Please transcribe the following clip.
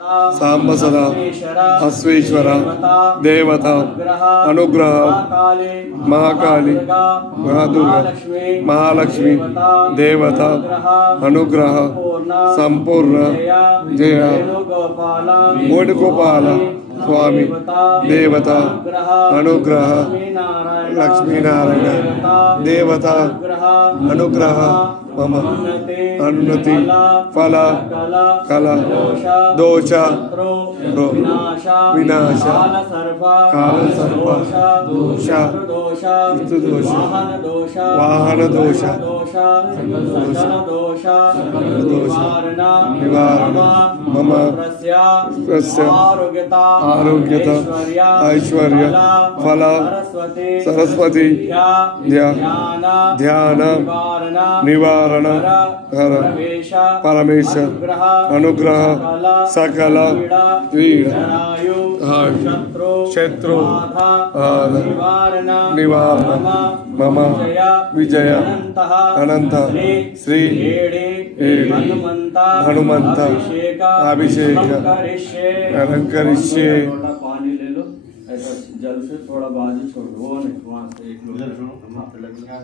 सांब सदा अश्वेश्वर देवता अनुग्रह महाकाली महादुर्गा महालक्ष्मी देवता अनुग्रह संपूर्ण जय वेणुगोपाल स्वामी देवता अनुग्रह लक्ष्मी नारायण देवता अनुग्रह मम उन्नति फल कला दोष विनाश काल सर्प दोष वाहन दोष निवारण मम आरोग्यता ऐश्वर्य फल सरस्वती ध्यान निवारण हर परमेश अनुग्रह सकल शत्रु निवारण मम विजय अनंत श्री हनुमंत अभिषेक अलंकरिष्ये। पानी ले लो, ऐसा जल से थोड़ा बाजू छोड़ दो, वहाँ से एक